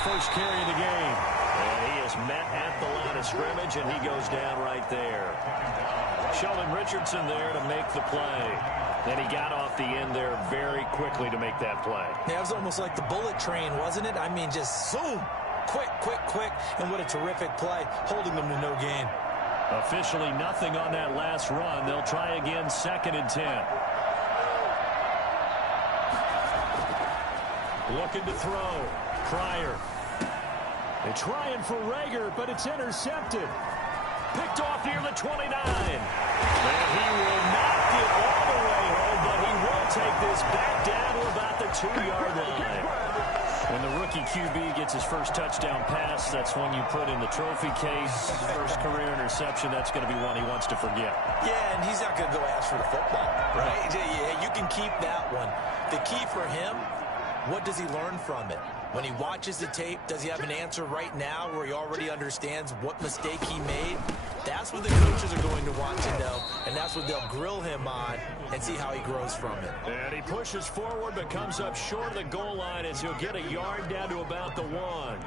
first carry of the game. And he is met at the line of scrimmage, and he goes down right there. Sheldon Richardson there to make the play. And he got off the end there very quickly to make that play. Yeah, it was almost like the bullet train, wasn't it? I mean, just zoom. Quick, quick, quick. And what a terrific play, holding them to no gain. Officially nothing on that last run. They'll try again, 2nd and 10. Looking to throw. Pryor. They're trying for Rager, but it's intercepted. Picked off near the 29. And he will not get all the way home, but he will take this back down to about the 2-yard line. When the rookie QB gets his first touchdown pass, that's when you put in the trophy case. First career interception, that's going to be one he wants to forget. Yeah, and he's not going to go ask for the football, right? Yeah, you can keep that one. The key for him, what does he learn from it? When he watches the tape, does he have an answer right now where he already understands what mistake he made? That's what the coaches are going to want to know, and that's what they'll grill him on and see how he grows from it. And he pushes forward but comes up short of the goal line as he'll get a yard down to about the 1.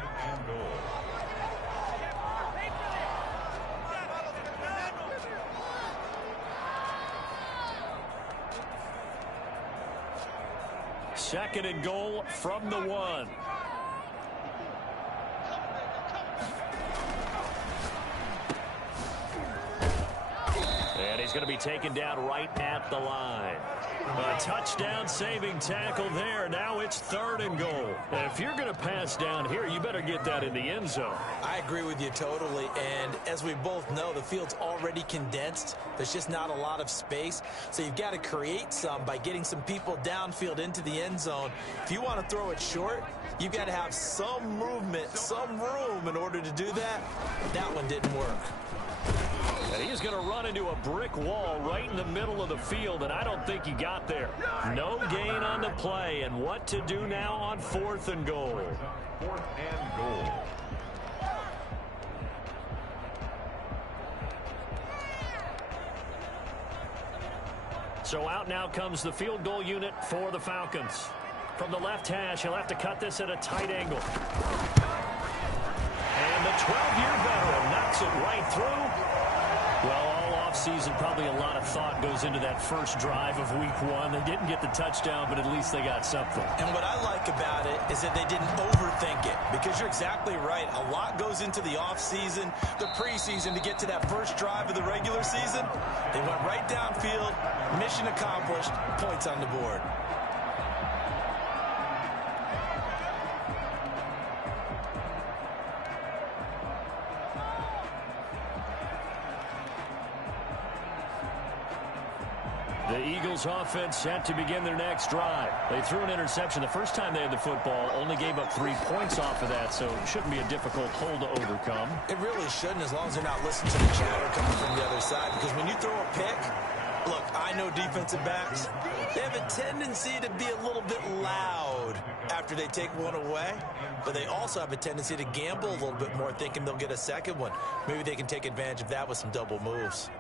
Second and goal from the 1. And he's going to be taken down right at the line. A touchdown saving tackle there. Now it's 3rd and goal. And if you're going to pass down here, you better get that in the end zone. I agree with you totally. And as we both know, the field's already condensed. There's just not a lot of space. So you've got to create some by getting some people downfield into the end zone. If you want to throw it short, you've got to have some movement, some room in order to do that. That one didn't work. And he's going to run into a brick wall right in the middle of the field, and I don't think he got there. No gain on the play, and what to do now on 4th and goal. 4th and goal. So out now comes the field goal unit for the Falcons. From the left hash, he'll have to cut this at a tight angle. And the 12-year veteran knocks it right through. Well, all offseason, probably a lot of thought goes into that first drive of week 1. They didn't get the touchdown, but at least they got something. And what I like about it is that they didn't overthink it, because you're exactly right. A lot goes into the offseason, the preseason to get to that first drive of the regular season. They went right downfield, mission accomplished, points on the board. The Eagles offense set to begin their next drive. They threw an interception the first time they had the football, only gave up 3 points off of that, so it shouldn't be a difficult hole to overcome. It really shouldn't, as long as they're not listening to the chatter coming from the other side, because when you throw a pick, look, I know defensive backs, they have a tendency to be a little bit loud after they take one away, but they also have a tendency to gamble a little bit more, thinking they'll get a second one. Maybe they can take advantage of that with some double moves.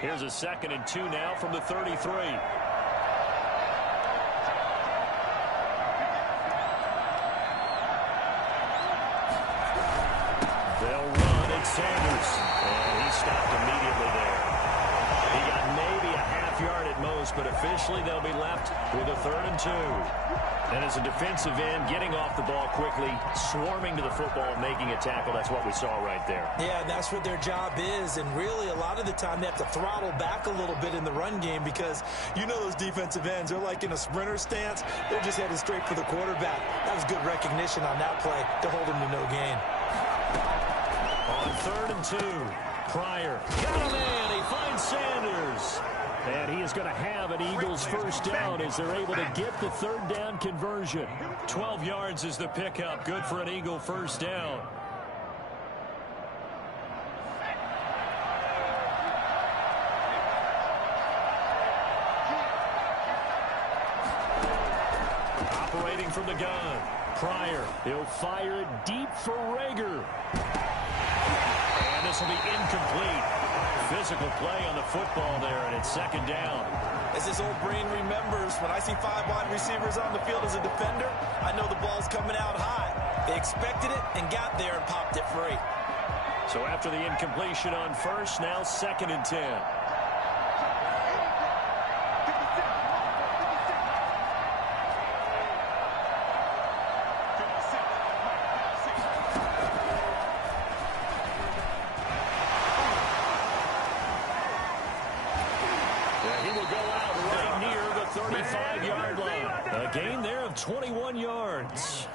Here's a 2nd and 2 now from the 33. They'll run at Sanders. And he stopped immediately there. He got maybe a half yard at most, but officially they'll be left with a 3rd and 2. And as a defensive end, getting off the ball quickly, swarming to the football, making a tackle, that's what we saw right there. Yeah, and that's what their job is. And really, a lot of the time, they have to throttle back a little bit in the run game, because you know those defensive ends, they're like in a sprinter stance. They're just headed straight for the quarterback. That was good recognition on that play to hold him to no gain. On 3rd and 2, Pryor got a man. He finds Sanders. And he is going to have an Eagles first down as they're able to get the 3rd down conversion. 12 yards is the pickup. Good for an Eagle first down. Operating from the gun. Pryor. He'll fire it deep for Rager. And this will be incomplete. Physical play on the football there, and it's 2nd down. As this old brain remembers, when I see 5 wide receivers on the field as a defender, I know the ball's coming out high. expected it and got there and popped it free. So after the incompletion on first, now 2nd and 10. Yeah, he will go out right near the 35-yard line. A gain there of 21 yards.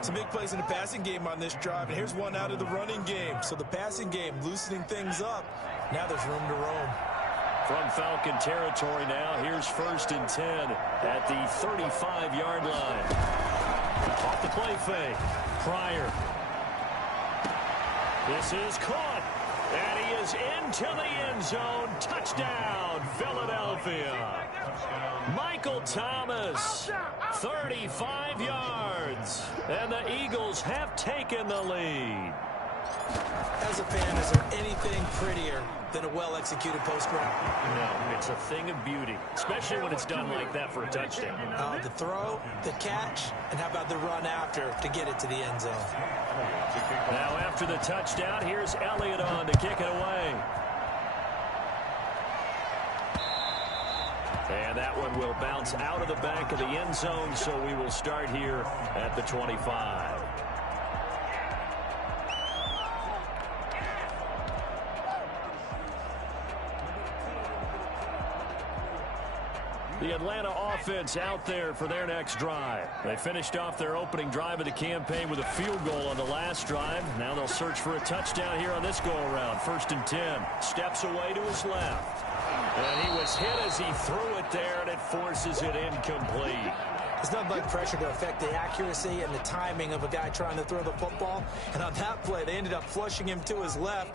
Some big plays in the passing game on this drive, and here's one out of the running game. So the passing game loosening things up. Now there's room to roam. From Falcon territory now, here's 1st and 10 at the 35-yard line. Off the play fake. Pryor. This is caught, and he is into the end zone. Touchdown, Philadelphia. Michael Thomas, 35 yards, and the Eagles have taken the lead. As a fan, is there anything prettier than a well-executed post route? No, it's a thing of beauty, especially when it's done like that for a touchdown. The throw, the catch, and how about the run after to get it to the end zone? Now after the touchdown, here's Elliott on to kick it away. And that one will bounce out of the back of the end zone, so we will start here at the 25. The Atlanta offense out there for their next drive. They finished off their opening drive of the campaign with a field goal on the last drive. Now they'll search for a touchdown here on this go-around. 1st and 10. Steps away to his left. And he was hit as he threw it there, and it forces it incomplete. There's nothing like pressure to affect the accuracy and the timing of a guy trying to throw the football. And on that play, they ended up flushing him to his left,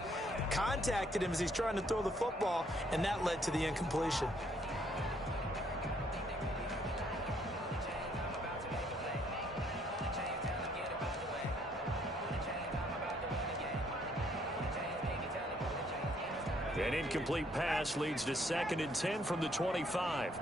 contacted him as he's trying to throw the football, and that led to the incompletion. An incomplete pass leads to 2nd and 10 from the 25.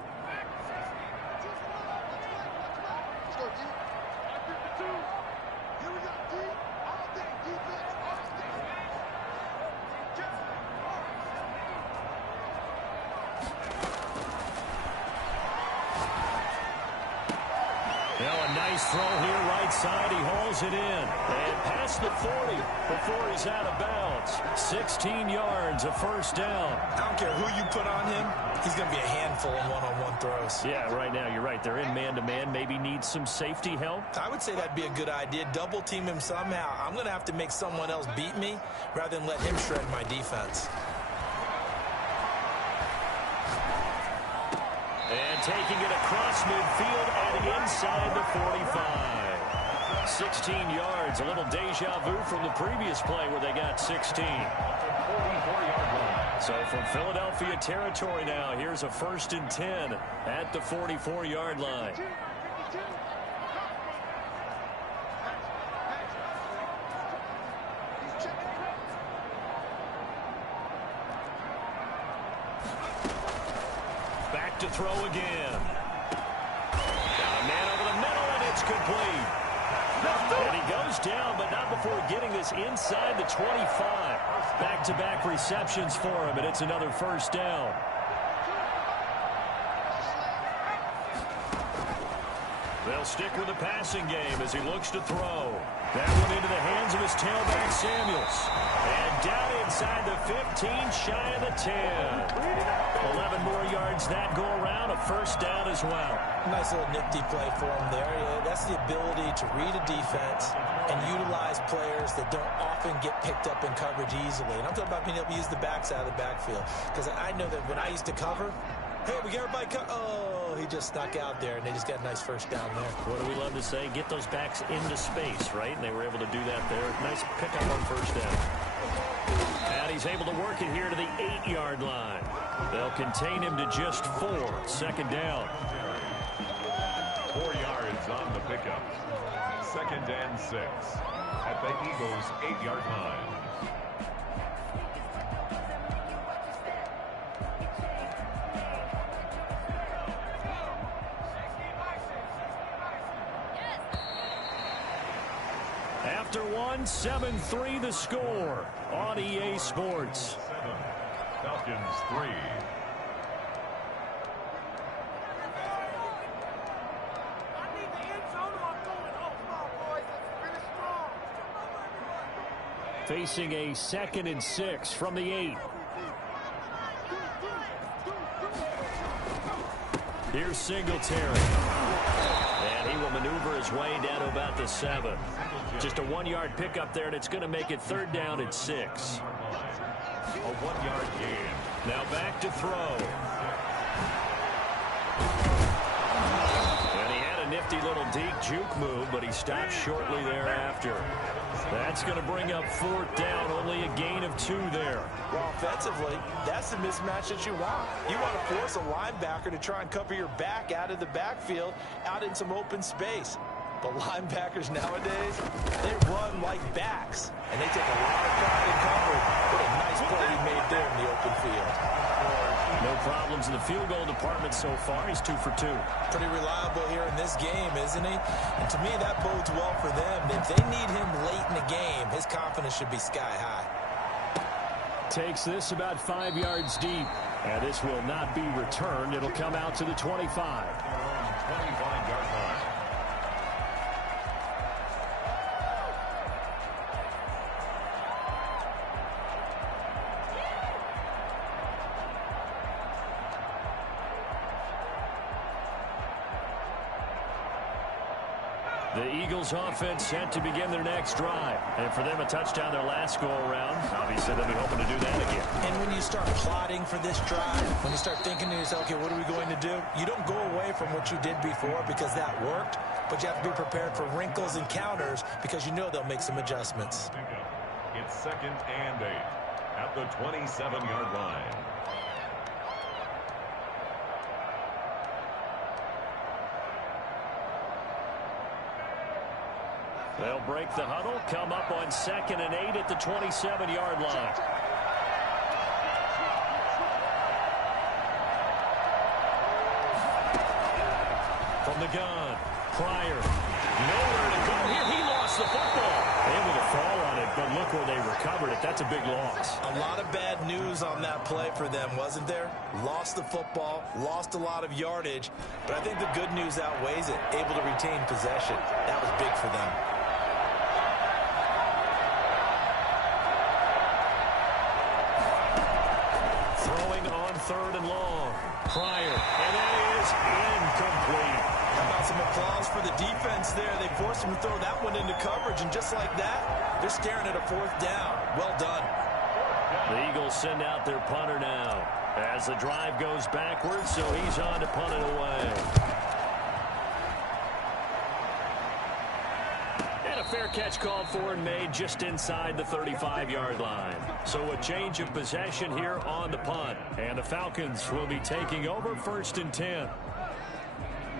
Now a nice throw here right side. He hauls it in. And past the 40 before he's out of bounds. 16 yards, a 1st down. I don't care who you put on him. He's going to be a handful in one-on-one throws. Yeah, right now you're right. They're in man-to-man. Maybe needs some safety help. I would say that'd be a good idea. Double team him somehow. I'm going to have to make someone else beat me rather than let him shred my defense. And taking it across midfield and inside the 45. 16 yards, a little deja vu from the previous play where they got 16. So from Philadelphia territory now, here's a 1st and 10 at the 44-yard line. Back to throw again. Got a man over the middle, and it's complete. And he goes down, but not before getting this inside the 25. Back-to-back receptions for him, and it's another 1st down. They'll stick with the passing game as he looks to throw. That one into the hands of his tailback, Samuels. And down inside the 15, shy of the 10. 11 more yards that go around, a 1st down as well. Nice little nifty play for him there. Yeah, that's the ability to read a defense and utilize players that don't often get picked up in coverage easily. And I'm talking about being able to use the backside of the backfield. Because I know that when I used to cover, hey, we got everybody oh, he just snuck out there, and they just got a nice 1st down there. What do we love to say? Get those backs into space, right? And they were able to do that there. Nice pickup on 1st down. And he's able to work it here to the 8-yard line. They'll contain him to just 4. 2nd down. 4 yards on the pickup. 2nd and 6 at the Eagles' 8-yard line. After one, 7-3 the score on EA Sports. 7, Falcons 3. Facing a 2nd and 6 from the 8. Here's Singletary. And he will maneuver his way down to about the 7. Just a 1-yard pickup there, and it's going to make it 3rd down and 6. A 1-yard gain. Now back to throw. And he had a nifty little deep juke move, but he stopped shortly thereafter. That's going to bring up 4th down, only a gain of 2 there. Well, offensively, that's the mismatch that you want. You want to force a linebacker to try and cover your back out of the backfield, out in some open space. But linebackers nowadays, they run like backs, and they take a lot of pride in coverage. What a nice play he made there in the open field. No problems in the field goal department so far. He's 2 for 2. Pretty reliable here in this game, isn't he? And to me, that bodes well for them. If they need him late in the game, his confidence should be sky high. Takes this about 5 yards deep. And this will not be returned. It'll come out to the 25. 25-yard line. The Eagles offense set to begin their next drive. And for them, a touchdown their last go-around. Obviously, they'll be hoping to do that again. And when you start plotting for this drive, when you start thinking to yourself, okay, what are we going to do? You don't go away from what you did before because that worked, but you have to be prepared for wrinkles and counters because you know they'll make some adjustments. It's 2nd and 8 at the 27-yard line. They'll break the huddle, come up on 2nd and 8 at the 27-yard line. From the gun, Pryor. Nowhere to go here. He lost the football. Able to fall on it, but look where they recovered it. That's a big loss. A lot of bad news on that play for them, wasn't there? Lost the football, lost a lot of yardage, but I think the good news outweighs it. Able to retain possession. That was big for them. Throwing on 3rd and long. Pryor, and that is incomplete. How about some applause for the defense there? They forced him to throw that one into coverage, and just like that, they're staring at a 4th down. Well done. The Eagles send out their punter now as the drive goes backwards, so he's on to punt it away. And a fair catch called for and made just inside the 35-yard line. So a change of possession here on the punt. And the Falcons will be taking over 1st and 10.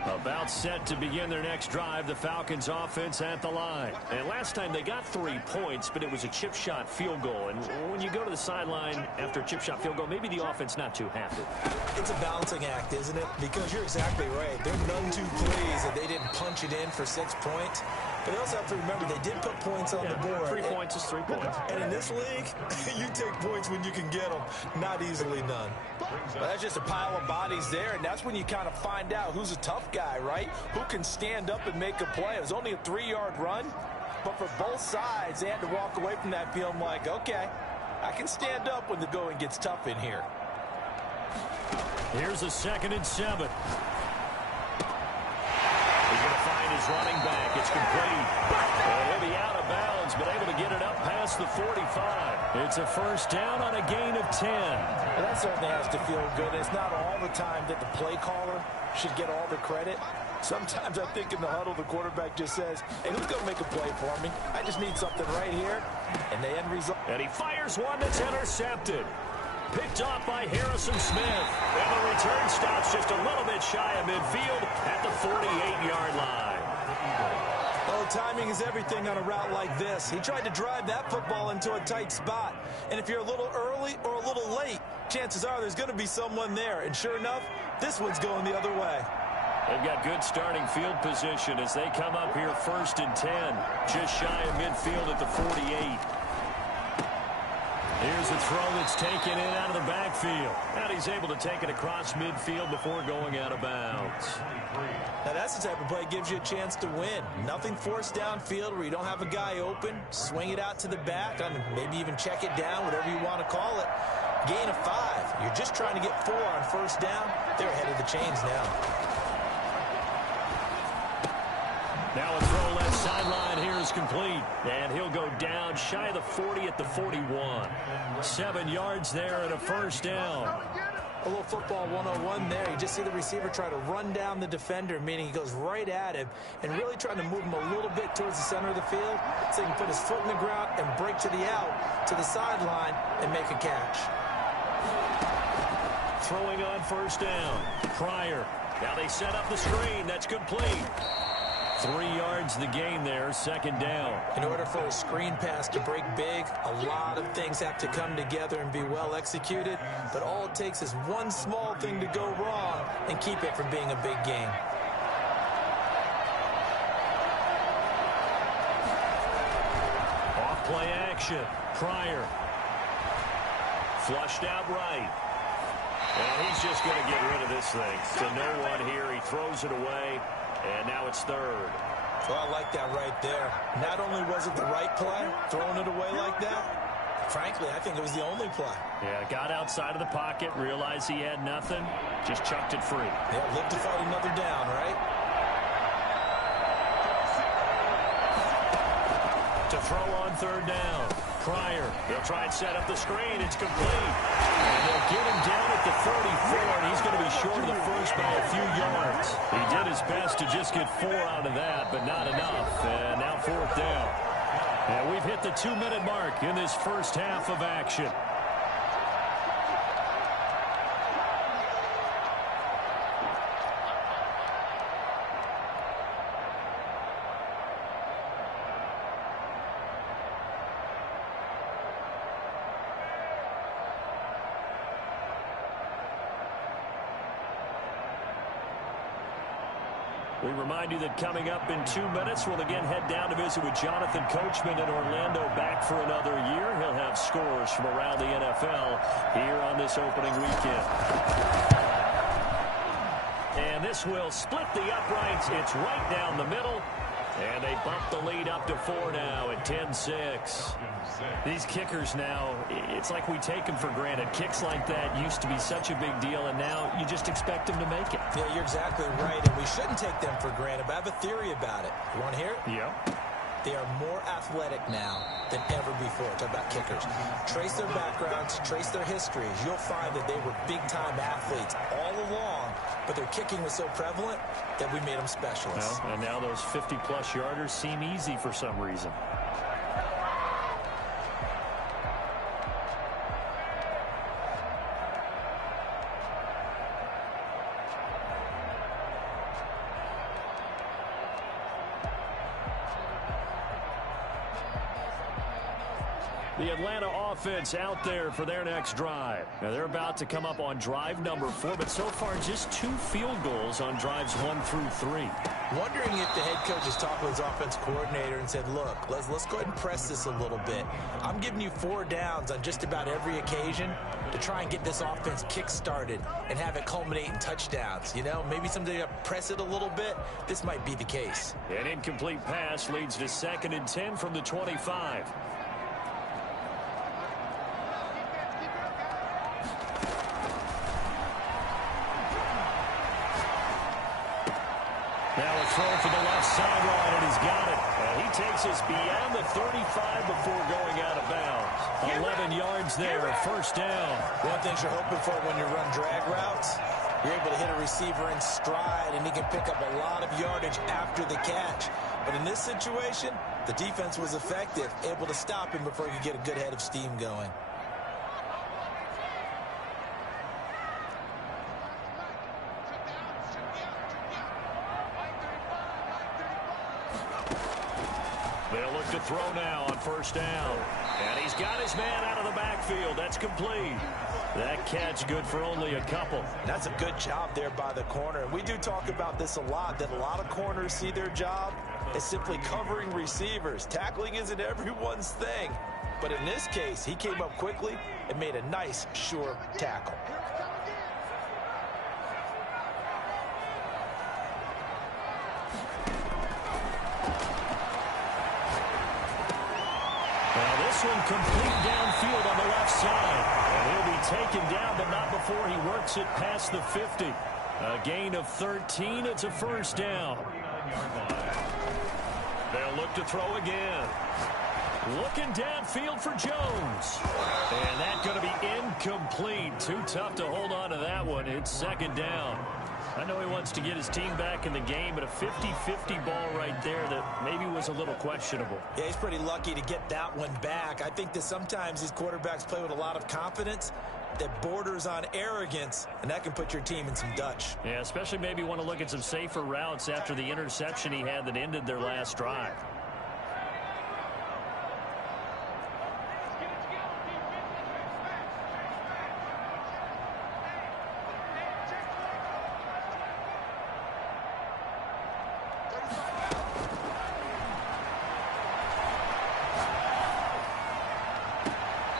About set to begin their next drive, the Falcons offense at the line. And last time they got 3 points, but it was a chip shot field goal. And when you go to the sideline after a chip shot field goal, maybe the offense not too happy. It's a balancing act, isn't it? Because you're exactly right. They're none too pleased that they didn't punch it in for 6 points. But they also have to remember they did put points on the board. 3 points is 3 points. And in this league, you take points when you can get them. Not easily none. But that's just a pile of bodies there, and that's when you kind of find out who's a tough guy, right? Who can stand up and make a play. It was only a 3-yard run, but for both sides, they had to walk away from that feeling like, okay, I can stand up when the going gets tough in here. Here's a 2nd and 7. He's going to find his running back. It's complete. And he'll be out of bounds, but able to get it up past the 45. It's a 1st down on a gain of 10. Well, that certainly has to feel good. It's not all the time that the play caller should get all the credit. Sometimes I think in the huddle, the quarterback just says, hey, who's going to make a play for me? I just need something right here. And the end result. And he fires one that's intercepted. Picked off by Harrison Smith. And the return stops just a little bit shy of midfield at the 48-yard line. Oh, timing is everything on a route like this. He tried to drive that football into a tight spot. And if you're a little early or a little late, chances are there's going to be someone there. And sure enough, this one's going the other way. They've got good starting field position as they come up here 1st and 10. Just shy of midfield at the 48. Here's a throw that's taken in out of the backfield. And he's able to take it across midfield before going out of bounds. Now that's the type of play that gives you a chance to win. Nothing forced downfield where you don't have a guy open. Swing it out to the back, maybe even check it down, whatever you want to call it. Gain of 5. You're just trying to get 4 on 1st down. They're ahead of the chains now. Now a throw left sideline here is complete. And he'll go down shy of the 40 at the 41. 7 yards there and a 1st down. A little football 101 there. You just see the receiver try to run down the defender, meaning he goes right at him and really trying to move him a little bit towards the center of the field so he can put his foot in the ground and break to the out, to the sideline, and make a catch. Throwing on 1st down. Pryor. Now they set up the screen. That's complete. 3 yards the gain there, 2nd down. In order for a screen pass to break big, a lot of things have to come together and be well executed. But all it takes is one small thing to go wrong and keep it from being a big gain. Off play action. Pryor. Flushed out right. And he's just going to get rid of this thing. So no one here. He throws it away. And now it's 3rd. Well, I like that right there. Not only was it the right play, throwing it away like that, frankly, I think it was the only play. Yeah, got outside of the pocket, realized he had nothing, just chucked it free. Yeah, live to fight another down, right? To throw on 3rd down. Pryor. He'll try and set up the screen. It's complete. And they'll get him down at the 34, and he's going to be short of the 1st by a few yards. He did his best to just get 4 out of that, but not enough. And now 4th down. And we've hit the 2-minute mark in this 1st half of action. We remind you that coming up in 2 minutes, we'll again head down to visit with Jonathan Coachman in Orlando, back for another year. He'll have scores from around the NFL here on this opening weekend. And this will split the uprights. It's right down the middle. And they bump the lead up to 4 now at 10-6. These kickers now, it's like we take them for granted. Kicks like that used to be such a big deal, and now you just expect them to make it. Yeah, you're exactly right, and we shouldn't take them for granted, but I have a theory about it. You want to hear it? Yeah. They are more athletic now than ever before. Talk about kickers. Trace their backgrounds, trace their histories. You'll find that they were big-time athletes all along, but their kicking was so prevalent that we made them specialists. Well, and now those 50-plus yarders seem easy for some reason. The Atlanta offense out there for their next drive. Now they're about to come up on drive number 4, but so far just 2 field goals on drives 1 through 3. Wondering if the head coach has talked with his offense coordinator and said, look, let's go ahead and press this a little bit. I'm giving you 4 downs on just about every occasion to try and get this offense kick-started and have it culminate in touchdowns. You know, maybe someday you press it a little bit. This might be the case. An incomplete pass leads to 2nd and 10 from the 25. Now a throw for the left sideline, and he's got it. And he takes us beyond the 35 before going out of bounds. 11 yards there, 1st down. One thing you're hoping for when you run drag routes, you're able to hit a receiver in stride, and he can pick up a lot of yardage after the catch. But in this situation, the defense was effective, able to stop him before he could get a good head of steam going. They'll look to throw now on first down. And he's got his man out of the backfield. That's complete. That catch good for only a couple. That's a good job there by the corner. And we do talk about this a lot, that a lot of corners see their job as simply covering receivers. Tackling isn't everyone's thing. But in this case, he came up quickly and made a nice, sure tackle. Now this one complete downfield on the left side. And he'll be taken down, but not before he works it past the 50. A gain of 13. It's a first down. They'll look to throw again. Looking downfield for Jones. And that's going to be incomplete. Too tough to hold on to that one. It's second down. I know he wants to get his team back in the game, but a 50-50 ball right there that maybe was a little questionable. Yeah, he's pretty lucky to get that one back. I think that sometimes these quarterbacks play with a lot of confidence that borders on arrogance, and that can put your team in some Dutch. Yeah, especially maybe want to look at some safer routes after the interception he had that ended their last drive.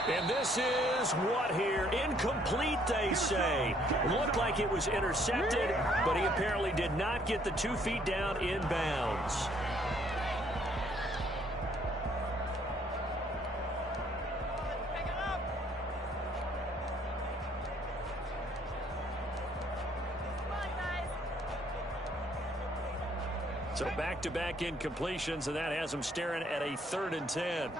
And this is what here? Incomplete, they say. Looked like it was intercepted, but he apparently did not get the 2 feet down in bounds. So back-to-back incompletions, and that has him staring at a 3rd and 10.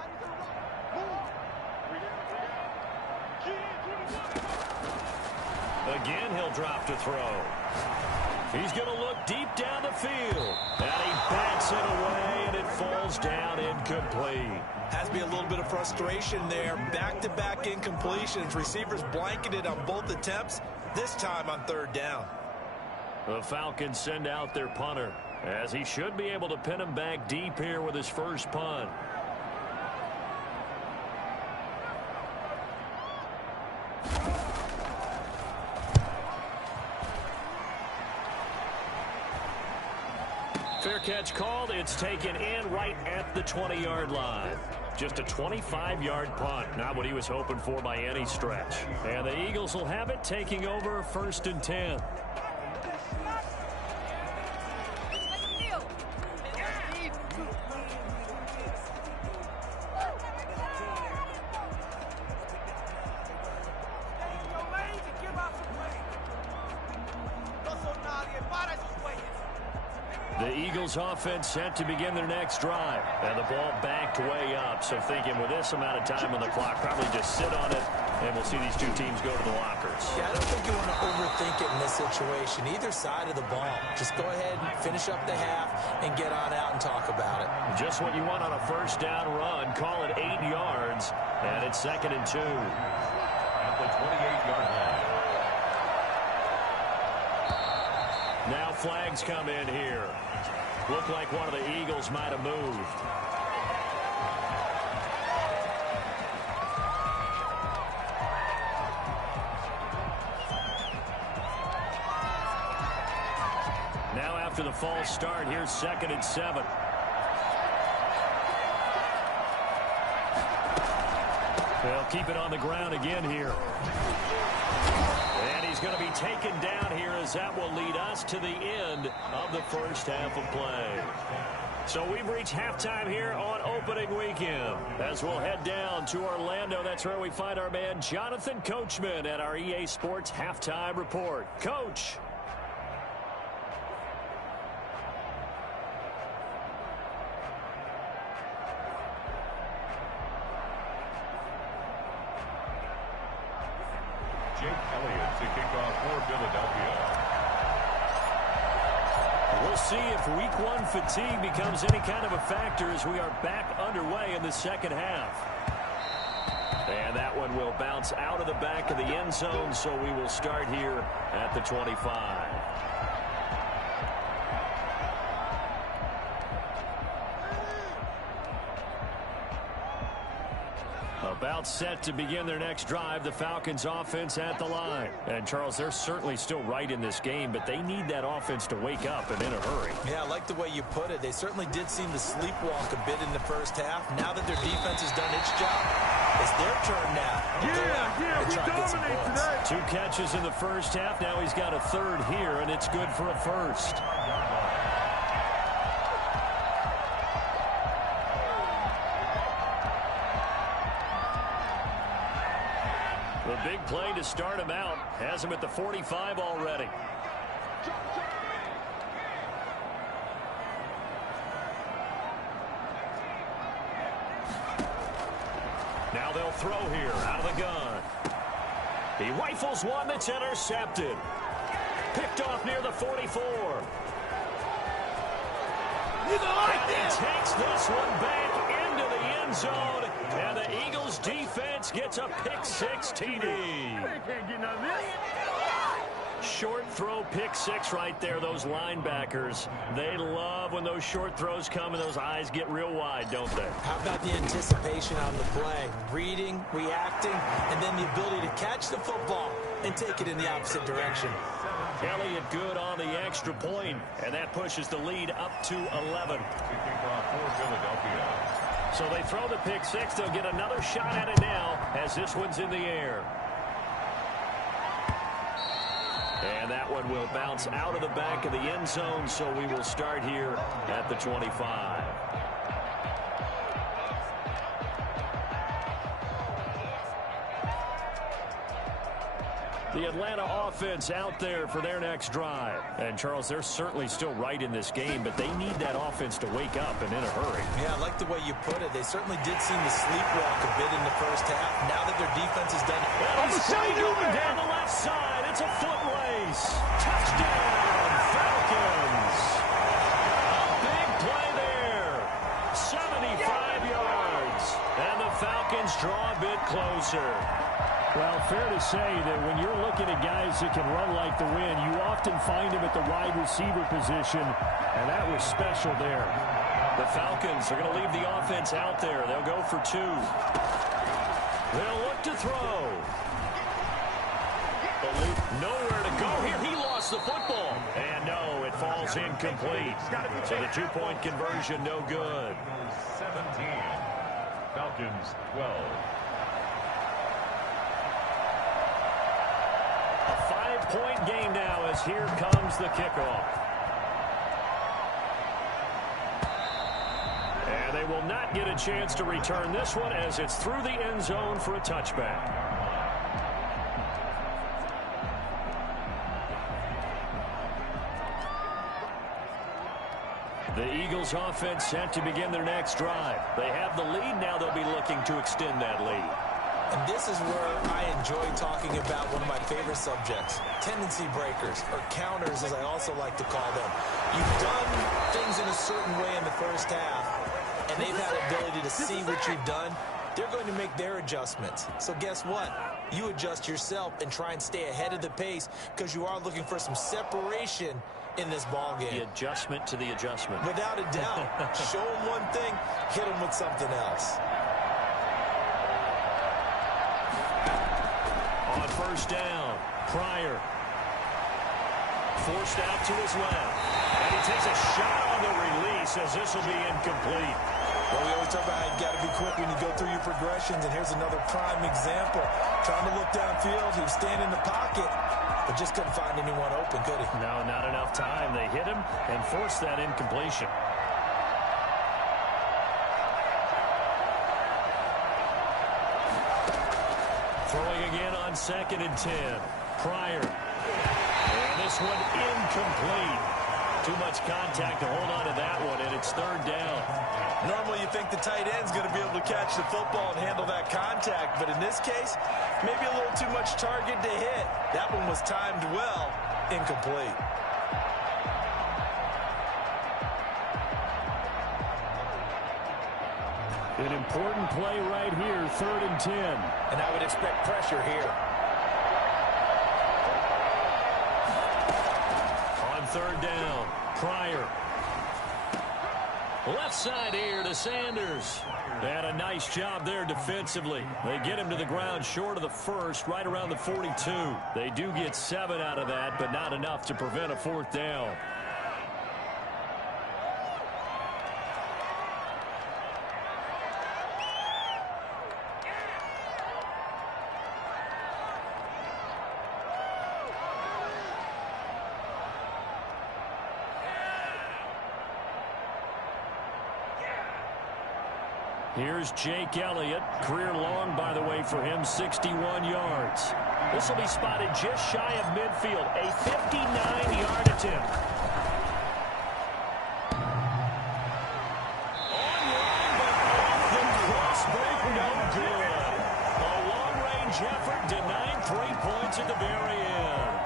Again, he'll drop to throw. He's going to look deep down the field. And he bats it away, and it falls down incomplete. Has to be a little bit of frustration there. Back-to-back incompletions. Receivers blanketed on both attempts, this time on 3rd down. The Falcons send out their punter, as he should be able to pin him back deep here with his first punt. Fair catch called. It's taken in right at the 20-yard line. Just a 25-yard punt. Not what he was hoping for by any stretch. And the Eagles will have it, taking over 1st and 10. The Eagles offense set to begin their next drive. And the ball backed way up. So thinking with this amount of time on the clock, probably just sit on it, and we'll see these two teams go to the lockers. Yeah, I don't think you want to overthink it in this situation. Either side of the ball. Just go ahead and finish up the half and get on out and talk about it. Just what you want on a first down run. Call it 8 yards, and it's 2nd and 2. At the 28-yard line. Now flags come in here. Looked like one of the Eagles might have moved. Now after the false start, here's 2nd and 7. They'll keep it on the ground again here. And he's going to be taken down here, as that will lead us to the end of the first half of play. So we've reached halftime here on opening weekend. As we'll head down to Orlando, that's where we find our man Jonathan Coachman at our EA Sports Halftime Report. Coach. To kick off for Philadelphia. We'll see if week 1 fatigue becomes any kind of a factor as we are back underway in the second half. And that one will bounce out of the back of the end zone, so we will start here at the 25. About set to begin their next drive, the Falcons offense at the line. And, Charles, they're certainly still right in this game, but they need that offense to wake up and in a hurry. Yeah, I like the way you put it. They certainly did seem to sleepwalk a bit in the first half. Now that their defense has done its job, it's their turn now. We dominate today. 2 catches in the first half. Now he's got a third here, and it's good for a first. The big play to start him out has him at the 45 already. Now they'll throw here out of the gun. He rifles one that's intercepted. Picked off near the 44. And he takes this one back into the end zone. And the Eagles defense gets a pick-6 TD. They can't get none of this. Short throw pick-6 right there, those linebackers. They love when those short throws come and those eyes get real wide, don't they? How about the anticipation on the play? Reading, reacting, and then the ability to catch the football and take it in the opposite direction. Elliott good on the extra point, and that pushes the lead up to 11. So they throw the pick-6. They'll get another shot at it now as this one's in the air. And that one will bounce out of the back of the end zone, so we will start here at the 25. The Atlanta offense out there for their next drive. And, Charles, they're certainly still right in this game, but they need that offense to wake up and in a hurry. Yeah, I like the way you put it. They certainly did seem to sleepwalk a bit in the first half. Now that their defense has done it. Well, he's going down the left side. It's a foot race. Touchdown, Falcons. A big play there. 75 yards. And the Falcons draw a bit closer. Well, fair to say that when you're looking at guys that can run like the wind, you often find them at the wide receiver position, and that was special there. The Falcons are going to leave the offense out there. They'll go for 2. They'll look to throw. Nowhere to go here. He lost the football. And no, it falls incomplete. So the 2-point conversion, no good. 17. Falcons 12. A 5-point game now as here comes the kickoff. And they will not get a chance to return this one as it's through the end zone for a touchback. The Eagles offense set to begin their next drive. They have the lead. Now they'll be looking to extend that lead. And this is where I enjoy talking about one of my favorite subjects, tendency breakers, or counters as I also like to call them. You've done things in a certain way in the first half, and they've had the ability to see what you've done. They're going to make their adjustments. So guess what? You adjust yourself and try and stay ahead of the pace because you are looking for some separation in this ball game. The adjustment to the adjustment. Without a doubt. Show them one thing, hit them with something else. On first down, Pryor. Forced out to his left. And he takes a shot on the release as this will be incomplete. Well, we always talk about how you got to be quick when you go through your progressions, and here's another prime example. Trying to look downfield, he was standing in the pocket, but just couldn't find anyone open, could he? No, not enough time. They hit him and forced that incompletion. Throwing again on 2nd and 10. Pryor. And this one incomplete. Too much contact to hold on to that one, and it's 3rd down. Normally you think the tight end's going to be able to catch the football and handle that contact, but in this case, maybe a little too much target to hit. That one was timed well, incomplete. An important play right here, 3rd and 10. And I would expect pressure here. On 3rd down, Pryor. Left side here to Sanders. And a nice job there defensively. They get him to the ground short of the first, right around the 42. They do get 7 out of that, but not enough to prevent a 4th down. Here's Jake Elliott. Career long, by the way, for him, 61 yards. This will be spotted just shy of midfield. A 59-yard attempt. Online, but off the crossbar, no good. A long-range effort denied 3 points at the very end.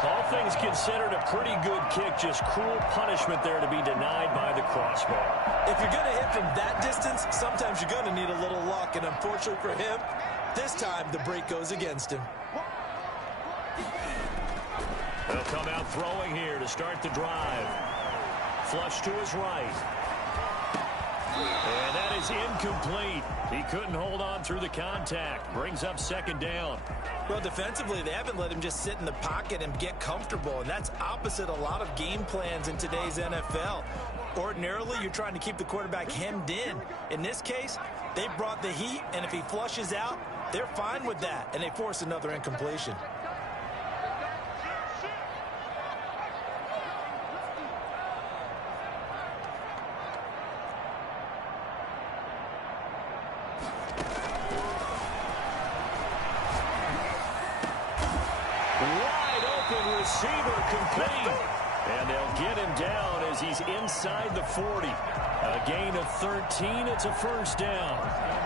All things considered, a pretty good kick. Just cruel punishment there to be denied by the crossbar. If you're going to hit from that distance, sometimes you're going to need a little luck. And unfortunately for him, this time the break goes against him. They'll come out throwing here to start the drive. Flush to his right. And that is incomplete. He couldn't hold on through the contact. Brings up 2nd down. Well, defensively, they haven't let him just sit in the pocket and get comfortable. And that's opposite a lot of game plans in today's NFL. Ordinarily, you're trying to keep the quarterback hemmed in. In this case, they brought the heat, and if he flushes out, they're fine with that, and they force another incompletion. Wide open receiver complete. And they'll get him down as he's inside the 40. A gain of 13. It's a 1st down.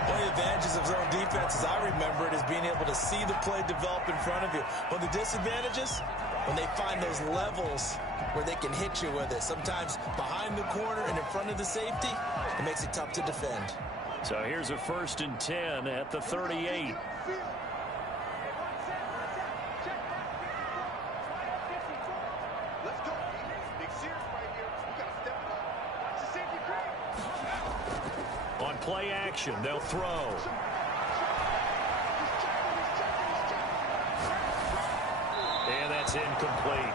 One of the advantages of zone defense, as I remember it, is being able to see the play develop in front of you. One of the disadvantages, when they find those levels where they can hit you with it. Sometimes behind the corner and in front of the safety, it makes it tough to defend. So here's a 1st and 10 at the 38. On play action, they'll throw. And that's incomplete.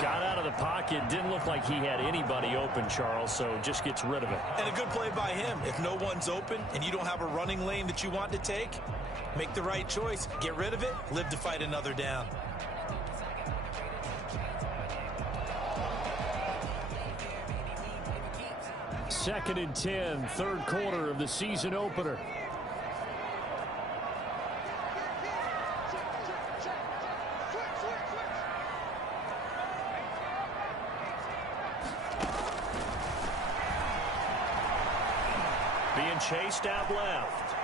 Got out of the pocket. Didn't look like he had anybody open, Charles, so just gets rid of it. And a good play by him. If no one's open and you don't have a running lane that you want to take, make the right choice. Get rid of it. Live to fight another down. Second and 10, 3rd quarter of the season opener. Being chased out left.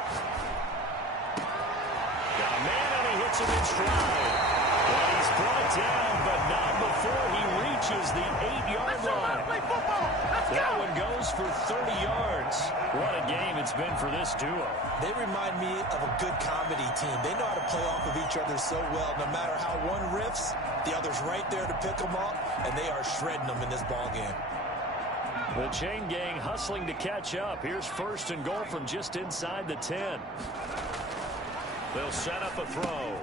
Got a man and he hits him in stride. And he's brought down, but not before he reaches the 8-yard line. That one goes for 30 yards. What a game it's been for this duo. They remind me of a good comedy team. They know how to play off of each other so well. No matter how one riffs, the other's right there to pick them up, and they are shredding them in this ball game. The chain gang hustling to catch up. Here's 1st and goal from just inside the 10. They'll set up a throw.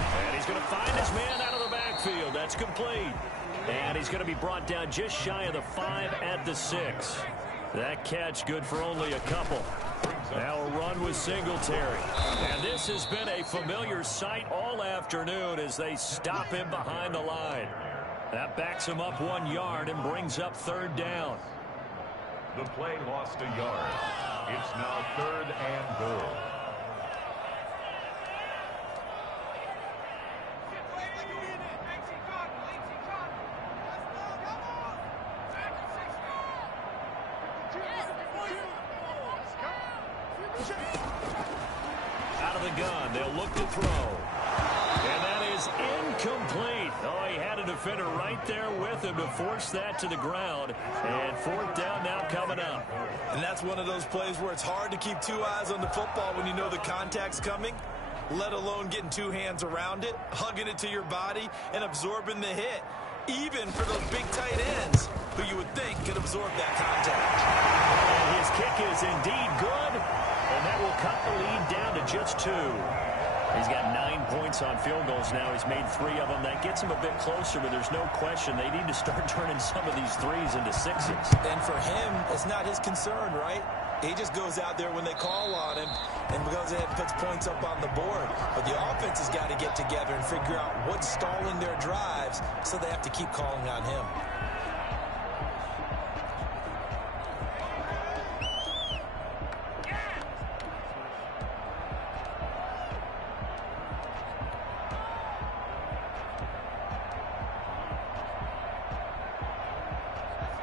And he's going to find his man out of the backfield. That's complete. And he's going to be brought down just shy of the 5 at the 6. That catch good for only a couple. Now a run with Singletary. And this has been a familiar sight all afternoon as they stop him behind the line. That backs him up 1 yard and brings up 3rd down. The play lost a yard. It's now 3rd and goal. Out of the gun, they'll look to throw. And that is incomplete. Oh, he had a defender right there with him to force that to the ground. And 4th down now coming up. And that's one of those plays where it's hard to keep 2 eyes on the football when you know the contact's coming, let alone getting 2 hands around it, hugging it to your body, and absorbing the hit. even for those big tight ends who you would think could absorb that contact. And his kick is indeed good, and that will cut the lead down to just 2. He's got 9 points on field goals now. He's made 3 of them. That gets him a bit closer, but there's no question they need to start turning some of these 3s into 6s. And for him, it's not his concern, right? He just goes out there when they call on him and goes ahead and puts points up on the board. But the offense has got to get together and figure out what's stalling their drives, so they have to keep calling on him.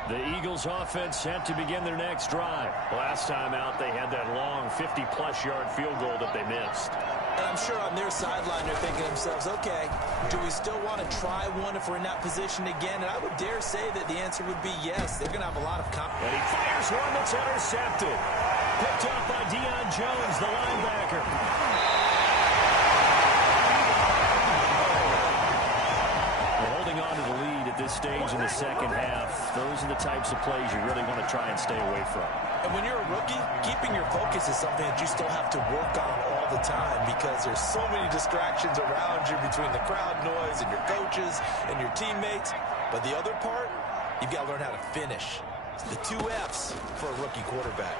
The Eagles offense set to begin their next drive. Last time out, they had that long 50-plus yard field goal that they missed. And I'm sure on their sideline they're thinking to themselves, okay, do we still want to try one if we're in that position again? And I would dare say that the answer would be yes. They're going to have a lot of confidence. And he fires one that's intercepted. Picked up by Deion Jones, the linebacker. Holding on to the lead at this stage in the second half, those are the types of plays you really want to try and stay away from. And when you're a rookie, keeping your focus is something that you still have to work on all the time because there's so many distractions around you between the crowd noise and your coaches and your teammates. But the other part, you've got to learn how to finish. It's the 2 F's for a rookie quarterback.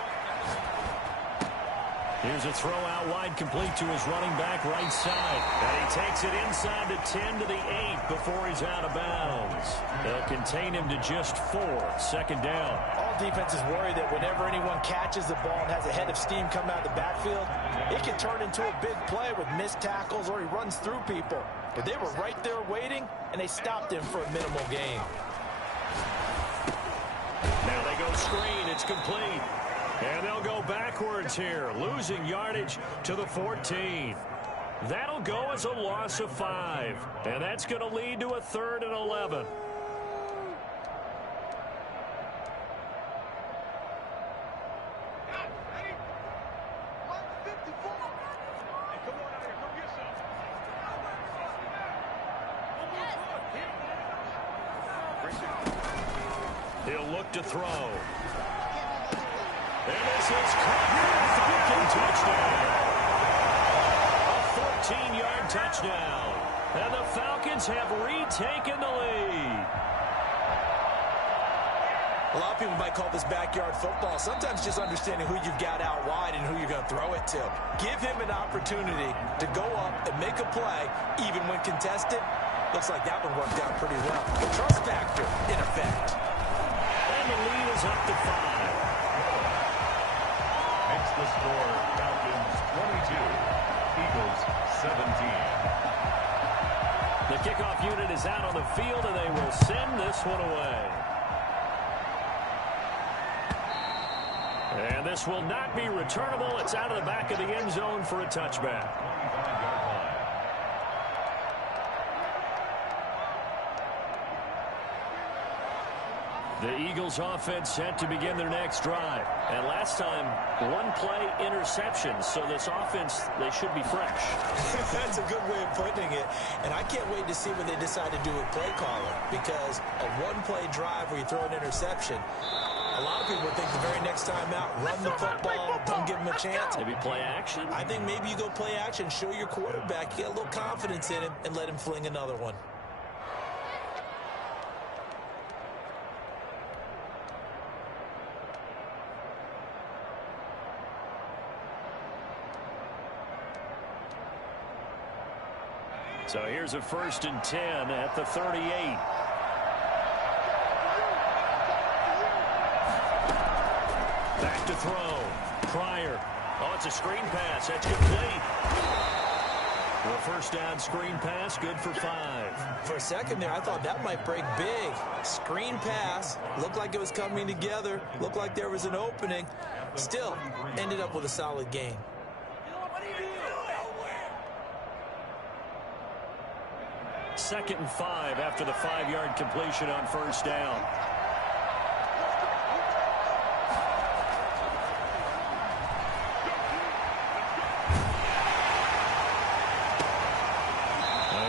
Here's a throw out wide, complete to his running back right side. And he takes it inside the 10 to the 8 before he's out of bounds. They'll contain him to just 4. Second down. All defenses worry that whenever anyone catches the ball and has a head of steam coming out of the backfield, it can turn into a big play with missed tackles or he runs through people. But they were right there waiting, and they stopped him for a minimal gain. Now they go screen. It's complete. And they'll go backwards here, losing yardage to the 14. That'll go as a loss of 5. And that's going to lead to a 3rd and 11. He'll look to throw. And this is Falcons touchdown. A 14-yard touchdown. And the Falcons have retaken the lead. A lot of people might call this backyard football. Sometimes just understanding who you've got out wide and who you're going to throw it to. Give him an opportunity to go up and make a play, even when contested. Looks like that one worked out pretty well. The trust factor in effect. And the lead is up to 5. Makes the score Falcons 22, Eagles 17. The kickoff unit is out on the field, and they will send this one away. And this will not be returnable. It's out of the back of the end zone for a touchback. 25-yard line. The Eagles offense set to begin their next drive. And last time, 1-play interception. So this offense, they should be fresh. That's a good way of putting it. And I can't wait to see what they decide to do with play calling. Because a 1-play drive where you throw an interception, a lot of people think the very next time out, run the football, don't give him a chance. Maybe play action. I think maybe you go play action, show your quarterback, get a little confidence in him, and let him fling another one. So here's a 1st and 10 at the 38. Back to throw. Pryor. Oh, it's a screen pass. That's complete. The 1st down screen pass, good for 5. For a second there, I thought that might break big. Screen pass. Looked like it was coming together. Looked like there was an opening. Still, ended up with a solid gain. Second and 5 after the 5-yard completion on 1st down.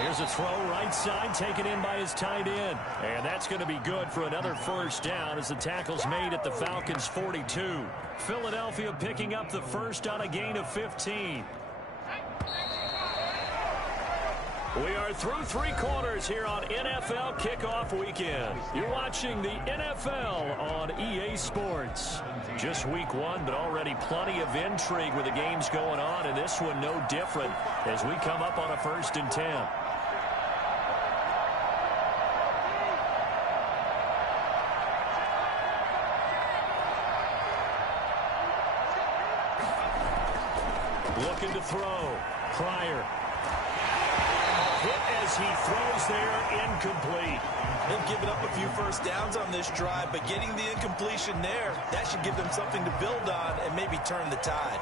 Here's the throw, right side, taken in by his tight end. And that's going to be good for another first down as the tackle's made at the Falcons' 42. Philadelphia picking up the first on a gain of 15. We are through three quarters here on NFL Kickoff Weekend. You're watching the NFL on EA Sports. Just week one, but already plenty of intrigue with the games going on, and this one no different as we come up on a 1st and 10. Looking to throw. Pryor. Hit as he throws there, incomplete. They've given up a few first downs on this drive, but getting the incompletion there, that should give them something to build on and maybe turn the tide.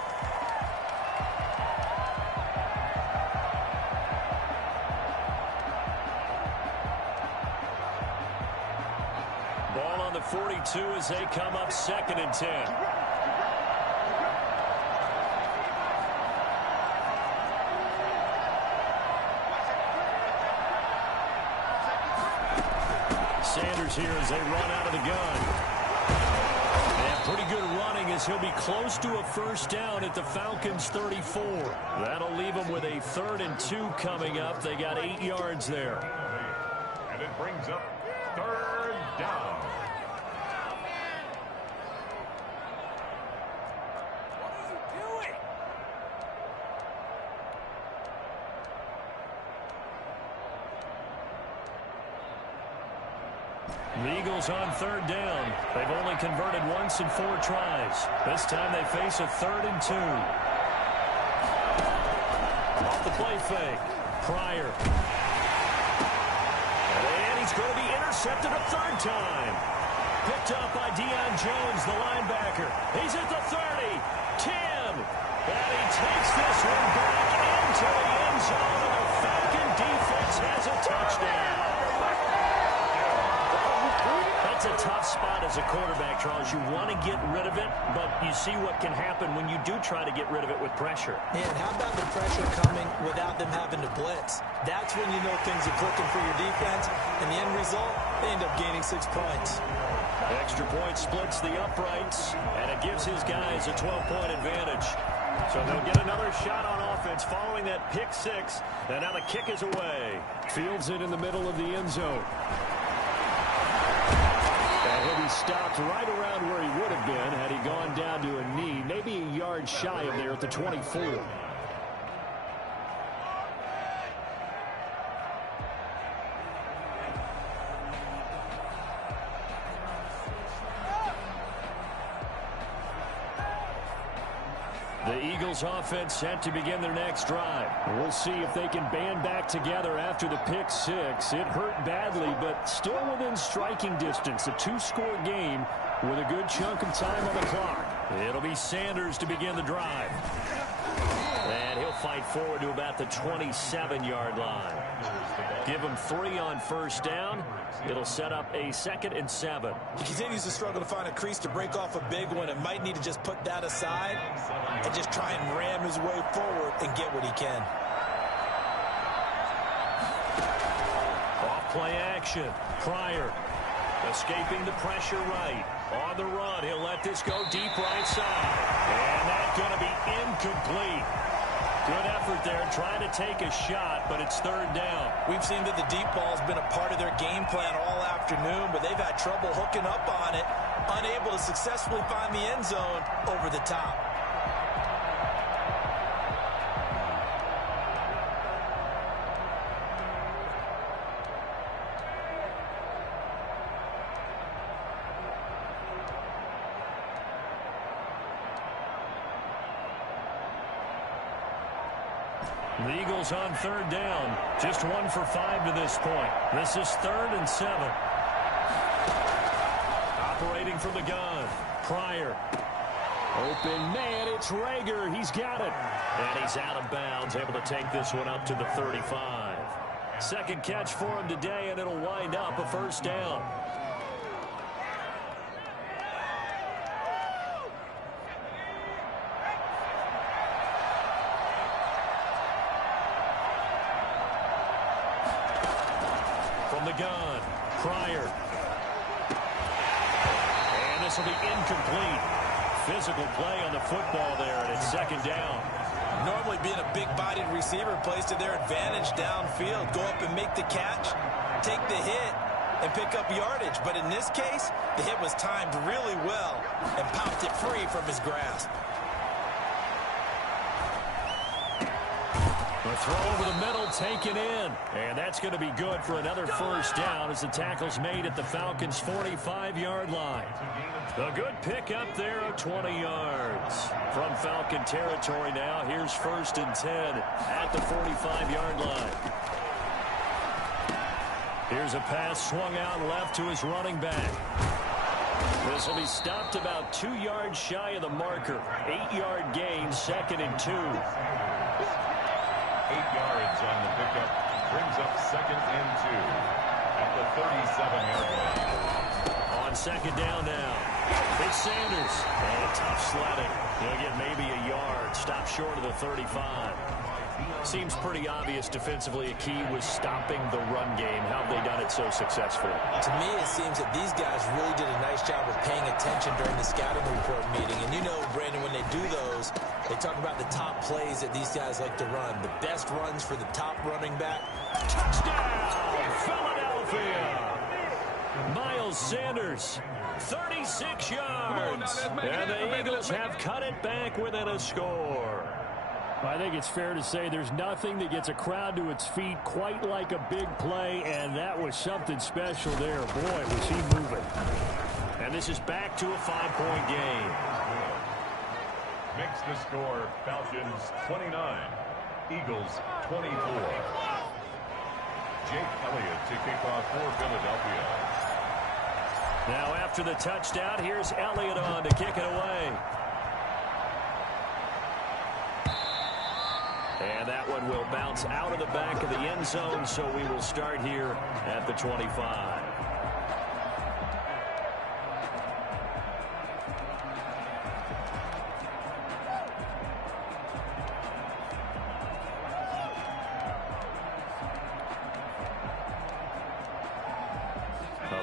Ball on the 42 as they come up 2nd and 10. Sanders here as they run out of the gun. And pretty good running as he'll be close to a first down at the Falcons' 34. That'll leave them with a 3rd and 2 coming up. They got 8 yards there. And it brings up 3rd down. The Eagles on 3rd down. They've only converted once in 4 tries. This time they face a 3rd and 2. Off the play fake. Pryor. And he's going to be intercepted a 3rd time. Picked up by Deion Jones, the linebacker. He's at the 30. 10. And he takes this one back into the end zone. And the Falcon defense has a touchdown. That's a tough spot as a quarterback, Charles. You want to get rid of it, but you see what can happen when you do try to get rid of it with pressure. And how about the pressure coming without them having to blitz? That's when you know things are clicking for your defense, and the end result, they end up gaining 6 points. Extra point splits the uprights, and it gives his guys a 12-point advantage. So they'll get another shot on offense following that pick 6, and now the kick is away. Fields it in the middle of the end zone. And he'll be stopped right around where he would have been had he gone down to a knee, maybe a yard shy of there at the 24. The Eagles offense set to begin their next drive. We'll see if they can band back together after the pick 6. It hurt badly, but still within striking distance. A 2-score game with a good chunk of time on the clock. It'll be Sanders to begin the drive. And he'll fight forward to about the 27-yard line. Give him 3 on first down. It'll set up a 2nd and 7. He continues to struggle to find a crease to break off a big one and might need to just put that aside and just try and ram his way forward and get what he can. Off play action. Pryor escaping the pressure right. On the run, he'll let this go deep right side. And that's going to be incomplete. Good effort there, trying to take a shot, but it's 3rd down. We've seen that the deep ball's been a part of their game plan all afternoon, but they've had trouble hooking up on it, unable to successfully find the end zone over the top. The Eagles on 3rd down. Just 1 for 5 to this point. This is 3rd and 7. Operating from the gun. Pryor. Open man, it's Rager. He's got it. And he's out of bounds, able to take this one up to the 35. Second catch for him today, and it'll wind up a first down. From the gun, Pryor. And this will be incomplete. Physical play on the football there, and it's second down. Normally being a big-bodied receiver plays to their advantage downfield. Go up and make the catch, take the hit, and pick up yardage. But in this case, the hit was timed really well and popped it free from his grasp. The throw over the middle, taken in. And that's going to be good for another first down as the tackle's made at the Falcons' 45-yard line. A good pickup there of 20 yards. From Falcon territory now, here's 1st and 10 at the 45-yard line. Here's a pass swung out left to his running back. This will be stopped about 2 yards shy of the marker. 8-yard gain, 2nd and 2. 8 yards on the pickup. Brings up 2nd and 2 at the 37-yard line. On 2nd down now. It's Sanders. And tough sledding. He'll get maybe a yard. Stop short of the 35. Seems pretty obvious defensively a key was stopping the run game. How have they done it so successfully? To me, it seems that these guys really did a nice job of paying attention during the scouting report meeting. And you know, Brandon, when they do those, they talk about the top plays that these guys like to run. The best runs for the top running back. Touchdown, Philadelphia! Miles Sanders, 36 yards. And the Eagles have cut it back within a score. I think it's fair to say there's nothing that gets a crowd to its feet quite like a big play, and that was something special there. Boy, was he moving. And this is back to a 5-point game. Makes the score Falcons 29, Eagles 24. Jake Elliott to kick off for Philadelphia. Now after the touchdown, here's Elliott on to kick it away. And that one will bounce out of the back of the end zone, so we will start here at the 25.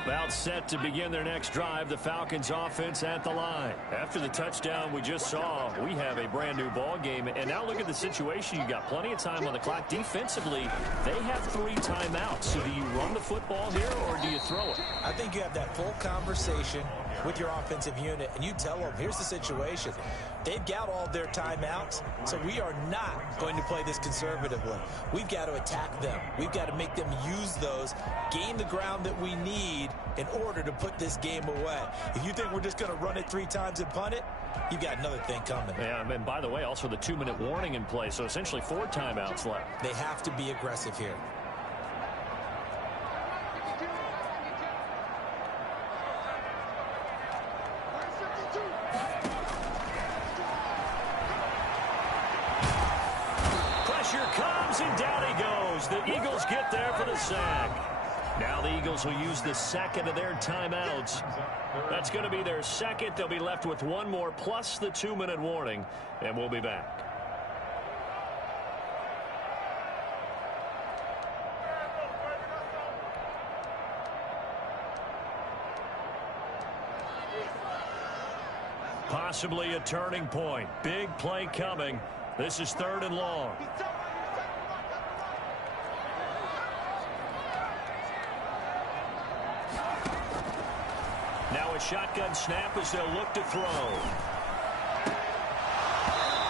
About set to begin their next drive, the Falcons offense at the line. After the touchdown we just saw, we have a brand new ball game. And now look at the situation. You've got plenty of time on the clock. Defensively, they have 3 timeouts. So do you run the football here or do you throw it? I think you have that full conversation with your offensive unit, and you tell them, here's the situation. They've got all their timeouts, so we are not going to play this conservatively. We've got to attack them. We've got to make them use those, gain the ground that we need in order to put this game away. If you think we're just going to run it 3 times and punt it, you've got another thing coming. Yeah, and by the way, also the 2-minute warning in play, so essentially 4 timeouts left. They have to be aggressive here. And down he goes. The Eagles get there for the sack. Now the Eagles will use the second of their timeouts. That's going to be their second. They'll be left with 1 more plus the 2-minute warning, and we'll be back. Possibly a turning point. Big play coming. This is 3rd and long. Now a shotgun snap as they'll look to throw.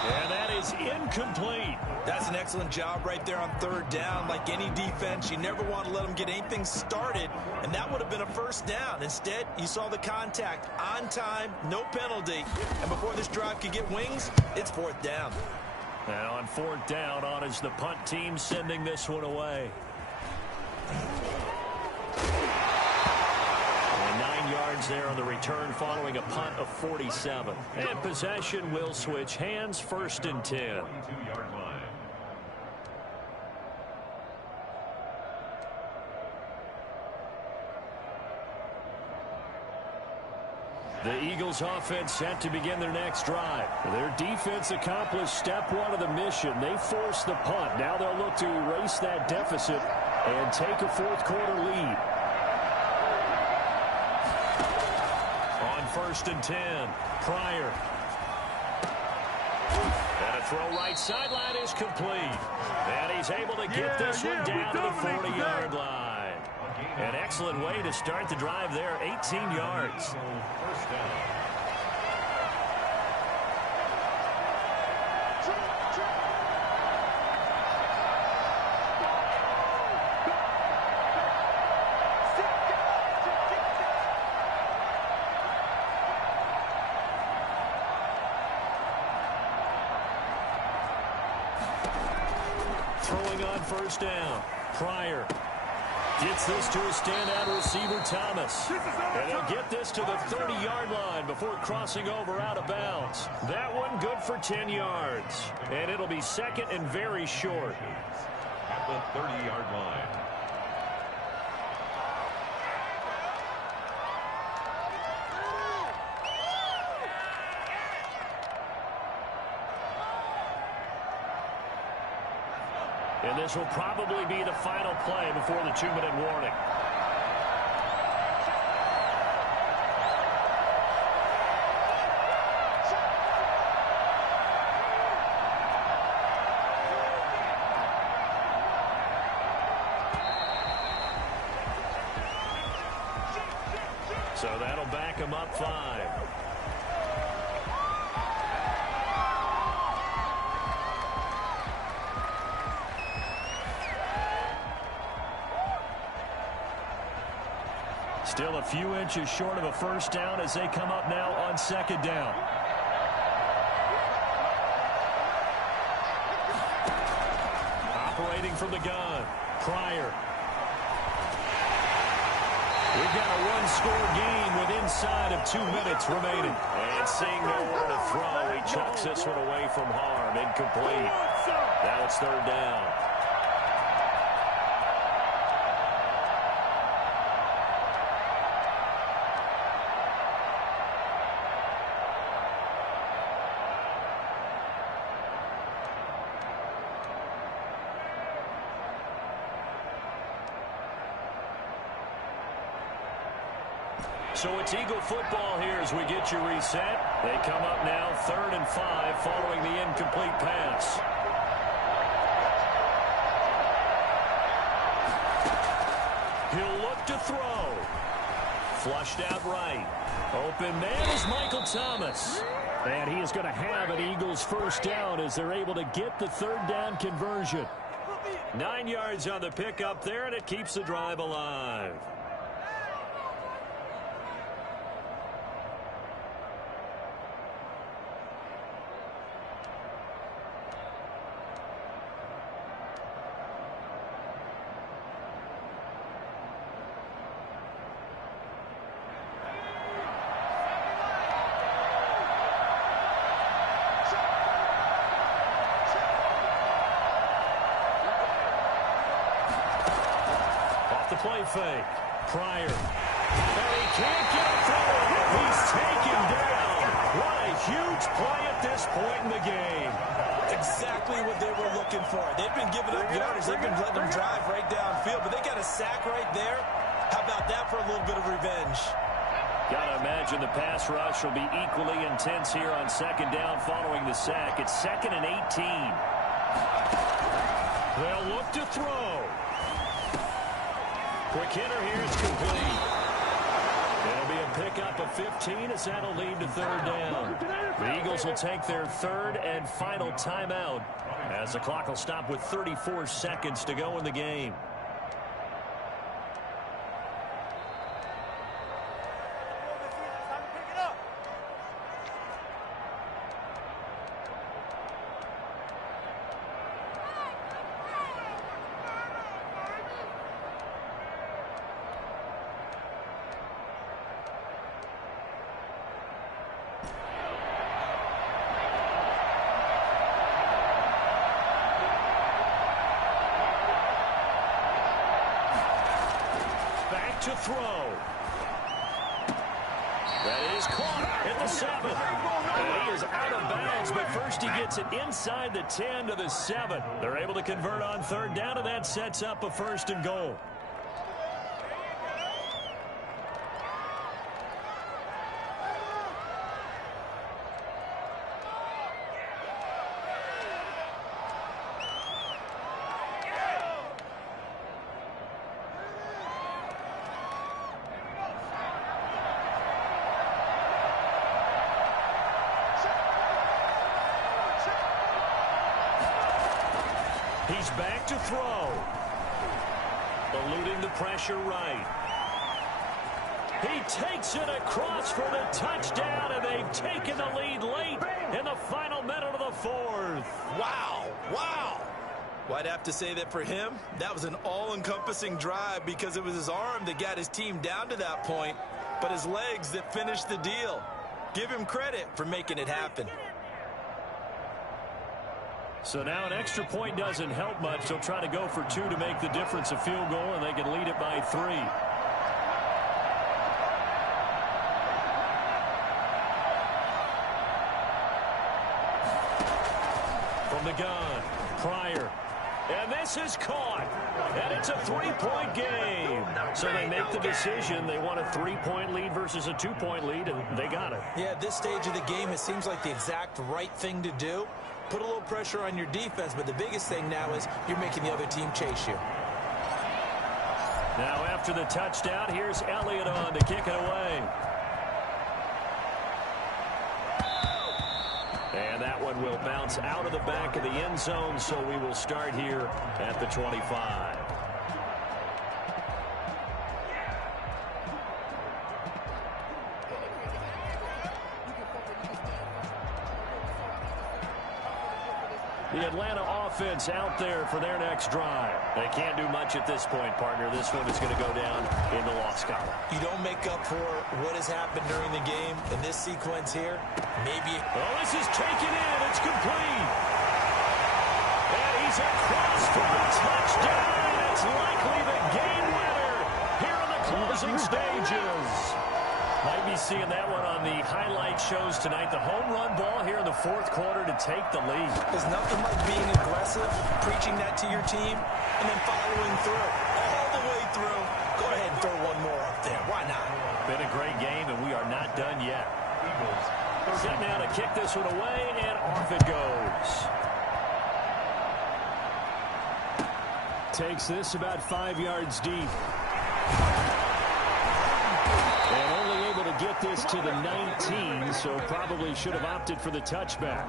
And that is incomplete. That's an excellent job right there on 3rd down. Like any defense, you never want to let them get anything started, and that would have been a 1st down. Instead, you saw the contact on time, no penalty, and before this drive could get wings, it's 4th down. And on 4th down, on is the punt team sending this one away. 9 yards there on the return following a punt of 47. And possession will switch hands, 1st and 10. 22-yard line. The Eagles offense set to begin their next drive. Their defense accomplished step 1 of the mission. They forced the punt. Now they'll look to erase that deficit and take a fourth quarter lead. On 1st and 10, Pryor. And a throw right sideline is complete. And he's able to get this one down to the 40-yard line. An excellent way to start the drive there, 18 yards. First down. Throwing on 1st down. Pryor gets this to his standout receiver, Thomas. And he'll get this to the 30-yard line before crossing over out of bounds. That one good for 10 yards. And it'll be 2nd and very short. At the 30-yard line. And this will probably be the final play before the 2-minute warning. So that'll back him up 5. Still a few inches short of a first down as they come up now on 2nd down. Operating from the gun, Pryor. We've got a one-score game with inside of 2 minutes remaining. And seeing nowhere to throw, he chucks this one away from harm. Incomplete. Now it's 3rd down. So it's Eagle football here as we get you reset. They come up now 3rd and 5 following the incomplete pass. He'll look to throw. Flushed out right. Open man is Michael Thomas. And he is going to have an Eagles first down as they're able to get the 3rd down conversion. 9 yards on the pickup there, and it keeps the drive alive. Play fake. Pryor. And he can't get a throw. He's taken down. What a huge play at this point in the game. Exactly what they were looking for. They've been giving up yardage. They've been letting them drive right downfield, but they got a sack right there. How about that for a little bit of revenge? Got to imagine the pass rush will be equally intense here on 2nd down following the sack. It's 2nd and 18. They'll look to throw. Quick hitter here is complete. It'll be a pickup of 15 as that'll lead to 3rd down. The Eagles will take their 3rd and final timeout as the clock will stop with 34 seconds to go in the game. To throw. That is caught at the 7. And he is out of bounds, but first he gets it inside the 10 to the 7. They're able to convert on third down, and that sets up a 1st and goal. He's back to throw. Eluding the pressure right. He takes it across for the touchdown, and they've taken the lead late in the final minute of the 4th. Wow. Wow. Well, I'd have to say that for him, that was an all-encompassing drive because it was his arm that got his team down to that point, but his legs that finished the deal. Give him credit for making it happen. So now an extra point doesn't help much. They'll try to go for 2 to make the difference a field goal, and they can lead it by 3. From the gun, Pryor. And this is caught. And it's a 3-point game. So they make the decision. They want a 3-point lead versus a 2-point lead, and they got it. Yeah, at this stage of the game, it seems like the exact right thing to do. Put a little pressure on your defense, but the biggest thing now is you're making the other team chase you. Now after the touchdown, here's Elliott on to kick it away. And that one will bounce out of the back of the end zone, so we will start here at the 25. The Atlanta offense out there for their next drive. They can't do much at this point, partner. This one is going to go down in the loss column. You don't make up for what has happened during the game in this sequence here. Maybe. Oh, this is taken in. It's complete. And he's across for the touchdown. It's likely the game winner here in the closing stages. Might be seeing that one on the highlight shows tonight. The home run ball here in the 4th quarter to take the lead. There's nothing like being aggressive, preaching that to your team, and then following through. All the way through. Go ahead and throw one more up there. Why not? Been a great game, and we are not done yet. Set now to kick this one away, and off it goes. Takes this about 5 yards deep. And only able to get this to the 19, so probably should have opted for the touchback.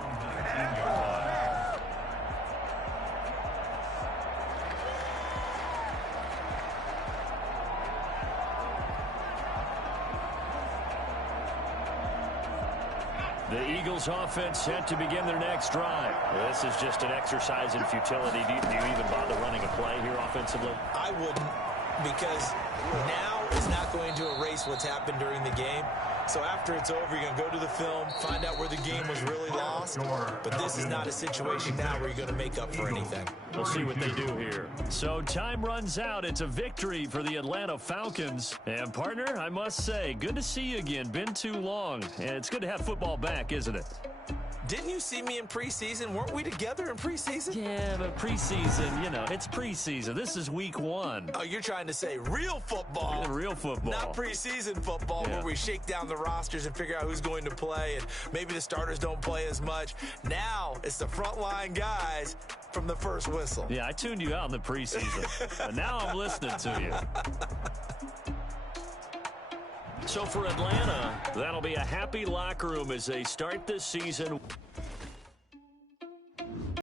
The Eagles offense set to begin their next drive. This is just an exercise in futility. Do you even bother running a play here offensively? I wouldn't, because now is not going to erase what's happened during the game. So after it's over, you're going to go to the film, find out where the game was really lost. But this is not a situation now where you're going to make up for anything. We'll see what they do here. So time runs out. It's a victory for the Atlanta Falcons. And, partner, I must say, good to see you again. Been too long. And it's good to have football back, isn't it? Didn't you see me in preseason? Weren't we together in preseason? Yeah, but preseason, you know, it's preseason. This is week 1. Oh, you're trying to say real football. Yeah, real football. Not preseason football, yeah, where we shake down the rosters and figure out who's going to play, and maybe the starters don't play as much. Now it's the frontline guys from the first whistle. Yeah, I tuned you out in the preseason. But now I'm listening to you. So for Atlanta, that'll be a happy locker room as they start this season.